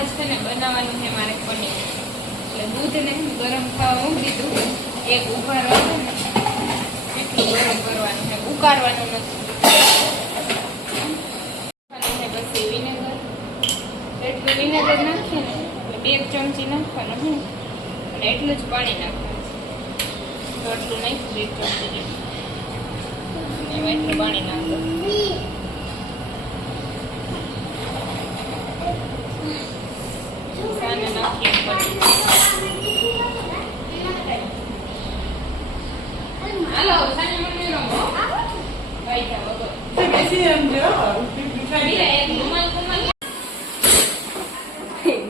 આજ છે ને બનાવવાનું છે મારે પનીર. એટલે દૂધને ગરમ થવા મૂકી દીધું. એક ઉકાળવાનું ને એટલું ગરમ કરવાનું છે, ઉકાળવાનું નથી. પછી વિનેગર, એટલું વિનેગર નાખીએ ને એટલે 2 ચમચી નાખવાનું છે અને એટલું જ પાણી નાખવાનું છે. તો એટલું નાખ્યું 2 ચમચી જેટલું, એમાં એટલું પાણી નાખવાનું. સાને નાખીએ હાલો સાને મને રમો ભાઈ જાવ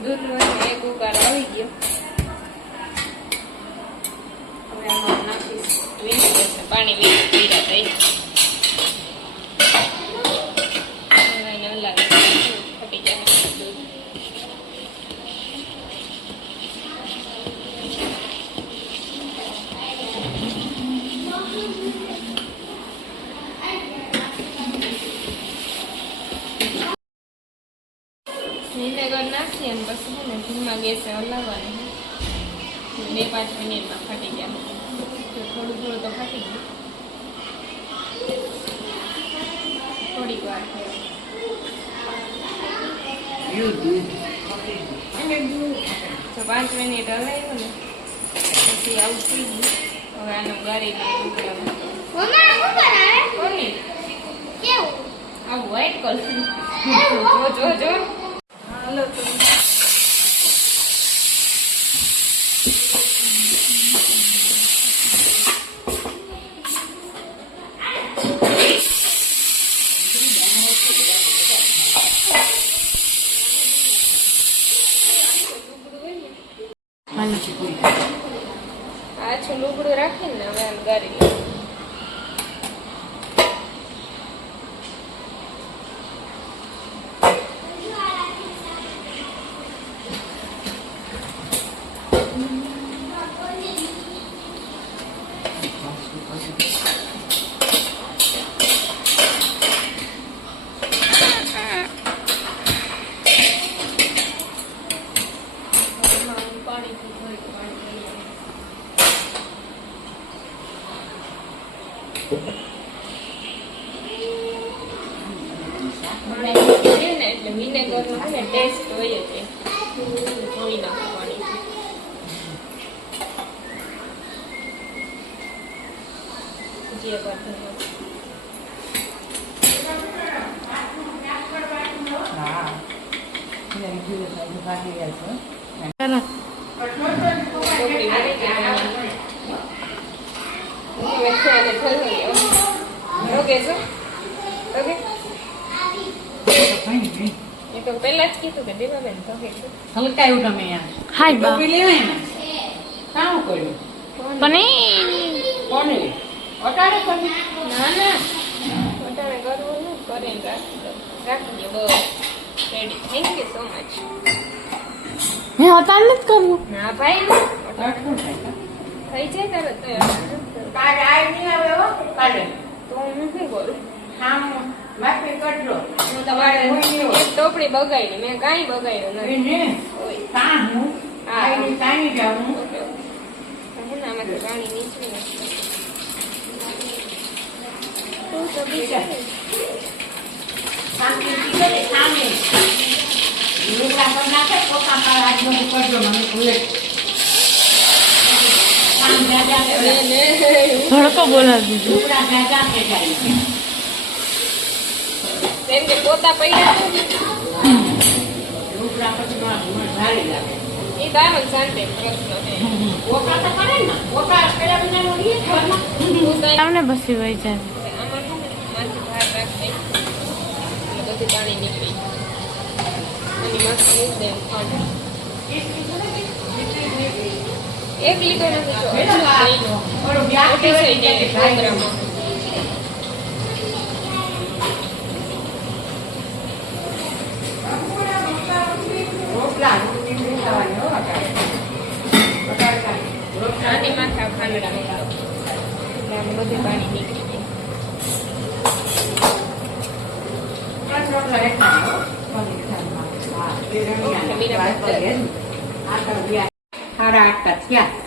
દૂધ એક ઉકાર આવી ગયો. હવે આમાં નાખીશ વિનેગર, પાણી પીરા થઈ ફટી જાય દૂધ. વિનેગર નાખીએ ને પછી છે ને ધીમા ગેસે હલાવવાનું. 2-5 મિનિટમાં ફાટી ગયા. થોડું થોડું તો ફાટી ગયું. થોડીક વાર તો 5 મિનિટ હલાવ્યું ને પછી આવું થઈ ગયું. હવે આનો ગારી પનીર આવું વ્હાઈટ કલર જો જો હાલો તો આછું લુગડું રાખીને હવે આમ ગારી લઈએ. એટલે વિનેગર નો ટેસ્ટ હોય છે. જોઈ નાખો પાણી. જે તો પહેલા જ કીધું કે દેવાબેન તો કે હલકાયું તમે યાર. હાય બા. ટોપી લેવાય ને. કામ કર્યું. પનીર. પનીર. અટાણે પનીર. ના ના અટાણે કરવું ન કરીને રાખી દો બસ ready. Thank you so much. મેં હટાણ નથી કરવું. ના ભાઈ અટકું થાય. થઈ જાય તરત. કાલે આય નહીં આવે હો કાલે. તો હું શું કરું? આમ માફી કરજો. હું તમારે એક ટોપડી બગાડી, મેં કાંઈ બગાડ્યું નથી. એને કાં હું આઈની કાંઈ જાઉં. આમાંથી પાણી નીચવી નાખું. સામે લુગડા પર નાખે પોતા પર આજનો કરજો મને ભૂલે. કામ જાજા કે ધડકો બોલાવી દીધું. લુગડા જાજા કે જાય. કેમ કે પોતા પડ્યા છે લુગડા પછી ભારે લાગે. એ દામન શાંતિ પ્રશ્ન છે. પોતા તો કરે ને પોતા પેલા બધા નો રીત ઘરમાં. તમને બસી વહી જાય. આમાં છે ને માથે ભાર રાખે એટલે બધું પાણી નીકળી જાય. અને મસ્ત મૂકી દે ખંડ. 1 લીટર નથી જો એટલું લઈ લો. ઓલો બ્યાગ ઓટી થઈ જાય પ્રોગ્રામમાં. રોટલા રોટલી ખાવાની હો આની માથે ખાંડડા મૂકો એટલે આમાં બધું પાણી નીકળી જાય. રોટલા રેખા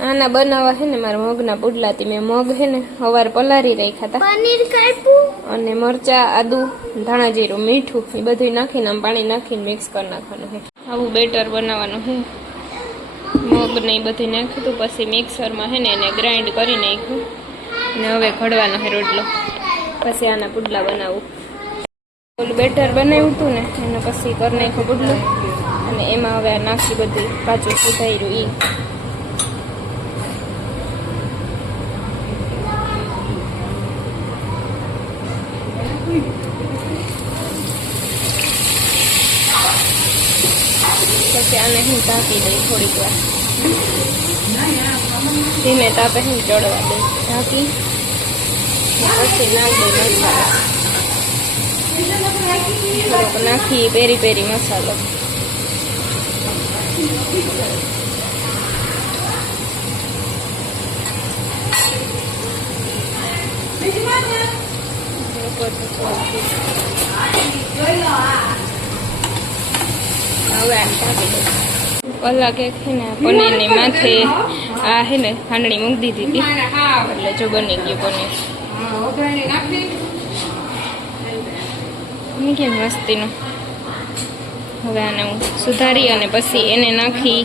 આના બનાવવા છે ને મારા મગના પુડલાથી મેં મગ છે ને સવાર પલારી રાખ્યા હતા. પનીર કાપ્યું અને મરચા, આદુ, ધાણા જીરું, મીઠું એ બધું નાખીને આમ પાણી નાખીને મિક્સ કરી નાખવાનું છે. આવું બેટર બનાવવાનું છે. મગ ને એ બધું નાખ્યું હતું, પછી મિક્સરમાં છે ને એને ગ્રાઇન્ડ કરી નાખ્યું ને હવે ઘડવાનો છે રોટલો. પછી આના પુડલા બનાવું. ઓલું બેટર બનાવ્યું હતું ને એને પછી કરી નાખ્યું પુડલું અને એમાં હવે આ નાખી બધું કાચું સુધાર્યું એ. પછી આને હું ઢાંકી દઈ થોડીક વાર, ધીમે તાપે હું ચડવા દઈ ઢાંકી. પછી નાખી દઈ મસાલા, થોડોક નાખી પેરી પેરી મસાલો. હવે આને ઢાંકી દઉં. કલાક એક છે ને પનીરની માથે આ છે ને ખાંડણી મૂકી દીધી હતી એટલે જો બની ગયું પનીર. કેમ મસ્તીનું. હવે આને હું સુધારી અને પછી એને નાખી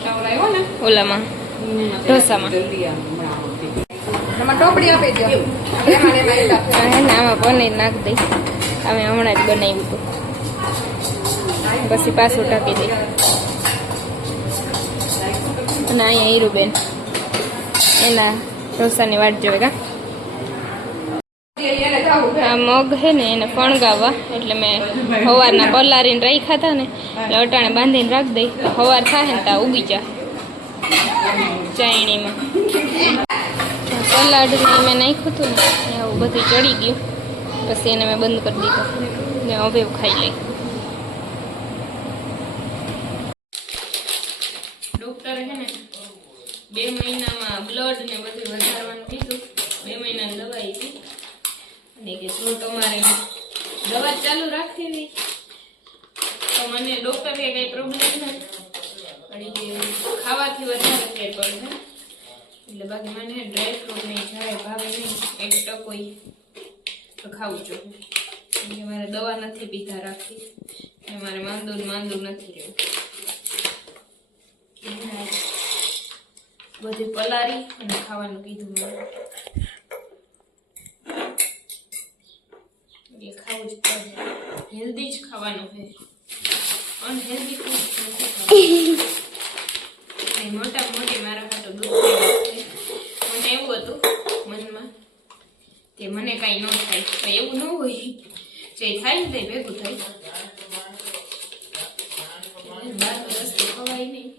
ઓલામાં ઢોસામાં. આમાં પનીર નાખી દઈ. અમે હમણાં જ બનાવ્યું હતું. પછી પાછું ઢાંકી દઈ. અને અહીંયા હીરુબેન એના ઢોસાની વાટ જોવે કા. આ મગ છે ને એને ફણગાવવા એટલે મેં સવારના પલારીને રાખ્યા હતા ને એટલે અટાણે બાંધીને રાખી દઈ. સવાર થાય ને ત્યાં ઉગી જાય ચાયણીમાં. સલાડ મેં નાખ્યું હતું ને આવું બધું ચડી ગયું. પછી એને મેં બંધ કરી દીધું ને હવે ખાઈ લઈ. ડોક્ટરે છે ને 2 મહિનામાં બ્લડ ને બધું વધારવાનું કીધું. 2 મહિનાની દવા આપી અને કે જો તમારે દવા ચાલુ રાખવી હોય તો મને ડોક્ટરે કઈ પ્રોબ્લેમ નથી, પણ કે ખાવાથી વધારે ફેર પડે એટલે બાકી મને ડ્રાય ફ્રૂટ નહીં જરાય ભાવે નહીં. 1 ટકો તો ખાવું જોઈએ. એટલે મારે દવા નથી પીધા રાખવી અને મારે માંદું નથી રહેવું. બધું પલારી અને ખાવાનું કીધું મને. એટલે ખાવું જ પડે. હેલ્ધી જ ખાવાનું છે, અનહેલ્ધી ફૂડ નથી ખાવાનું. મોટા મોટી મારા માટે દુઃખ મને એવું હતું મનમાં કે મને કાંઈ ન થાય, તો એવું ન હોય. જે થાય ને તે ભેગું થાય. બહારની વસ્તુ ખવાય નહીં.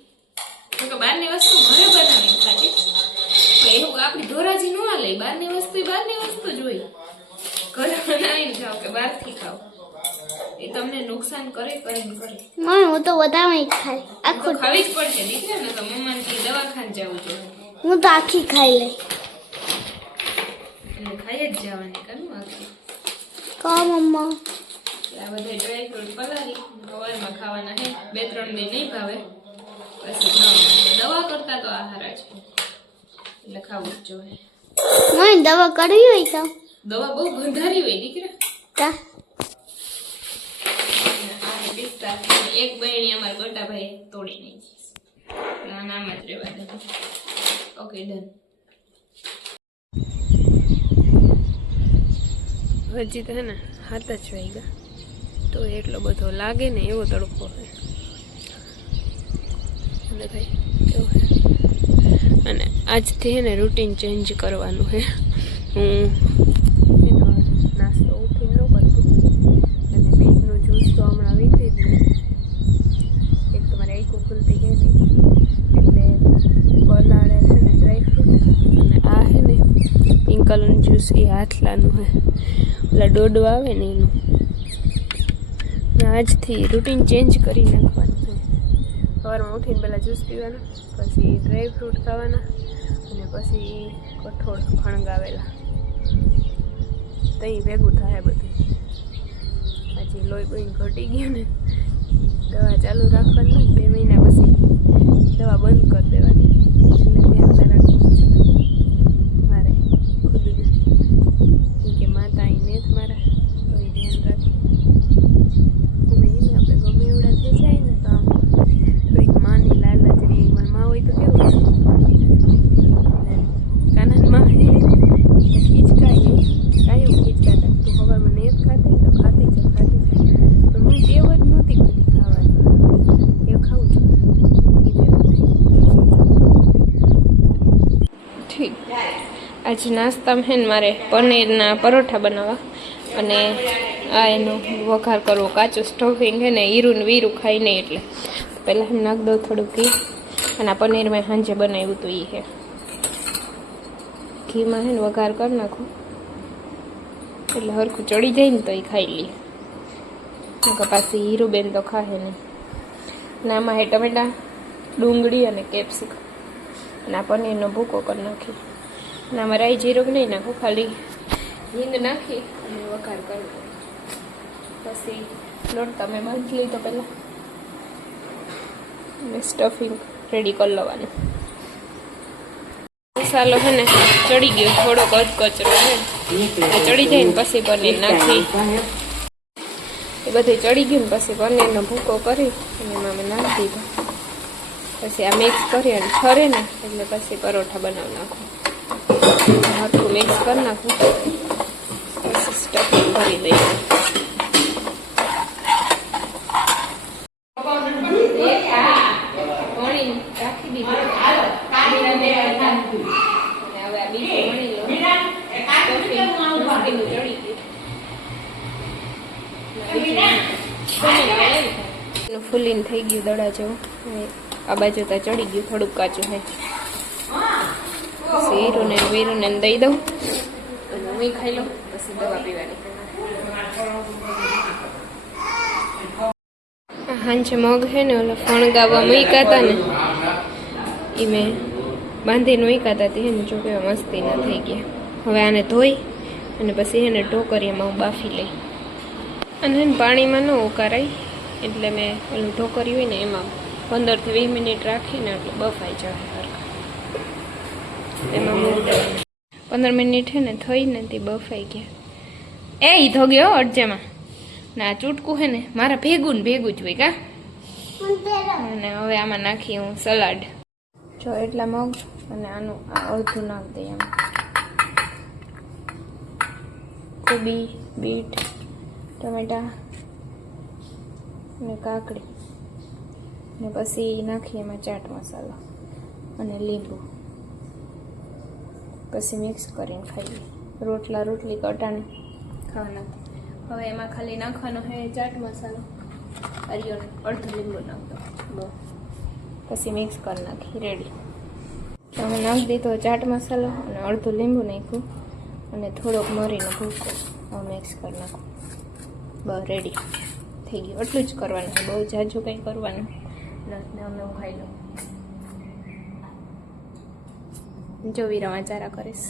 તો બહારની વસ્તુ ઘરે બનાવી ખાતી એવું આપણી ધોરાજી ન હાલે. બહારની વસ્તુ જ હોય. ઘરે બનાવીને ખાવ કે બહારથી ખાવ એ તમને નુકસાન કરે. હું તો વધારે ખાઈ આખું ખાવી જ પડશે દીકરા ને. તો મમ્માને દવાખાને જવું જોઈએ. હું તો આખી ખાઈ લઈ. એટલે ખાઈ જ જવાની કરું આખી. કહો મમ્મા. આ બધા ડ્રાય ફ્રૂટ પલારી સવારમાં ખાવાના છે. 2-3 દી નહીં ભાવે પછી ખાવાના. દવા કરતા તો આહાર છે એટલે ખાવું જ જોઈએ. મને દવા કરવી હોય તો દવા બહુ ગંધારી હોય દીકરા. કા એક બહેણી અમારા ગોટાભાઈ તોડી નાખી. નામ જ રહેવા દે. Okay done. હજી તો હે ને 7 જ વાગ્યા તો એટલો બધો લાગે ને એવો તડકો છે. અને ભાઈ અને આજથી હે ને રૂટીન ચેન્જ કરવાનું છે. હું એનો નાસ્તો ઉઠીને ન કરતું અને બીટનું જ્યુસ તો હમણાં વીતી જ નહીં. એક તો મારે આખું ખુલતી ગઈ નહીં એટલે પલાળે છે ને ડ્રાયફ્રૂટ અને આ છે ને પિંક કલરનું જ્યુસ એ હાથલાનું છે. પેલા ડોડવા આવે ને એનું. આજથી રૂટીન ચેન્જ કરી નાખવાનું છે. સવારમાં ઉઠીને પહેલાં જ્યુસ પીવાના, પછી ડ્રાયફ્રૂટ ખાવાના અને પછી કઠોળ ફણગાવેલા. તહીં ભેગું થાય બધું. હજી લોહી બોઈ ઘટી ગયું ને દવા ચાલુ રાખવાની 2 મહિના પછી દવા બંધ કરી દેવાની. એટલે ધ્યાન રાખવું છે મારે ખુદ કે માતા આવીને જ મારા તો એ ધ્યાન રાખી અમે એને આપણે ગમે એવડા થઈ જાય ને તો આમ થોડીક માની લાલચ રહી. મારી માં હોય તો કેવું કાનામાં ખીચકાય કાયમ ખીચકાતા તું હવામાં ને જ ખાતી તો ખાતી છે પણ મને ટેવ જ નહોતી કોઈ ખાવાની. એ ખાવું છું ઠીક. આજે નાસ્તામાં છે ને મારે પનીરના પરોઠા બનાવવા અને આ એનો વઘાર કરવો. કાચું સ્ટફિંગ છે ને હીરું ને વીરું ખાઈ નહીં એટલે પહેલાં એમ નાખ દઉં થોડું ઘી. અને આ પનીર મેં સાંજે બનાવ્યું હતું એ છે ઘીમાં છે ને વઘાર કરી નાખું એટલે હરખું ચડી જાય ને તો એ ખાઈ લઈએ. પાછી હીરુબેન તો ખાહે નહીં. અને આમાં છે ટમેટા, ડુંગળી અને કેપ્સિકમ અને આ પનીરનો ભૂકો કરી નાખી. અને આમાં રાઈ જીરું નહીં નાખું, ખાલી હિંગ નાખી અને વઘાર કરી દઉં. પછી લોટ તમે બાંધી લીધો પહેલાં અને સ્ટફિંગ રેડી કરી લેવાનું. મસાલો છે ને ચડી ગયો થોડોક કચરો છે ચડી જાય ને પછી પનીર નાખી એ બધું ચડી ગયું ને પછી પનીરનો ભૂકો કરી અને એમાં મેં નાખી દીધો. પછી આ મિક્સ કરી અને ઠરે ને એટલે પછી પરોઠા બનાવી નાખું. હરખું મિક્સ કરી નાખું પછી સ્ટફિંગ કરી દઈએ. રાખી દીધું ફૂલીને થઈ ગયું દડા જેવું. આ બાજુ તો ચડી ગયું થોડુંક કાચું છે. પછી હીરું ને દઈ દઉં અને હું ખાઈ લઉં પછી દવા પીવાની. હાંજે મગ છે ને ઓલા ફણગાવા મૂક્યા હતા ને એ મેં બાંધીને મૂક્યા હતા તે ને જો કેવા મસ્તી ના થઈ ગયા. હવે આને ધોઈ અને પછી એને ઢોકરીયામાં હું બાફી લઈ. અને પાણીમાં ન ઉકારાય એટલે મેં ઓલું ઢોકરી હોય ને એમાં 15 થી 20 મિનિટ રાખીને એટલે બફાઈ જાય હરખા. એમાં મૂકી દેવાનું. 15 મિનિટ છે ને થઈ ને તે બફાઈ ગયા. એ ધો ગયો અડજેમાં ના ચૂટકું છે ને મારા ભેગું જ હોય કા. અને હવે આમાં નાખી હું સલાડ. જો એટલા મગ અને આનું આ અડધું નાખ દઈએ આમાં. કોબી, બીટ, ટમેટા અને કાકડી ને પછી નાખીએ એમાં ચાટ મસાલો અને લીંબુ. પછી મિક્સ કરીને ખાઈએ. રોટલી કટાણે ખાવાના. હવે એમાં ખાલી નાખવાનો છે ચાટ મસાલો, અરિયોને અડધું લીંબુ નાખતો બસ. પછી મિક્સ કરી નાખી રેડી. અમે નાખી દીધો ચાટ મસાલો અને અડધું લીંબુ નાખ્યું અને થોડોક મરીનો ભૂકો હવે મિક્સ કરી નાખું. બસ રેડી થઈ ગયું. એટલું જ કરવાનું છે, બહુ જાજુ કંઈ કરવાનું નથી. અમે હું ખાઈ લઉં. જો વીરામાં ચારા કરીશ.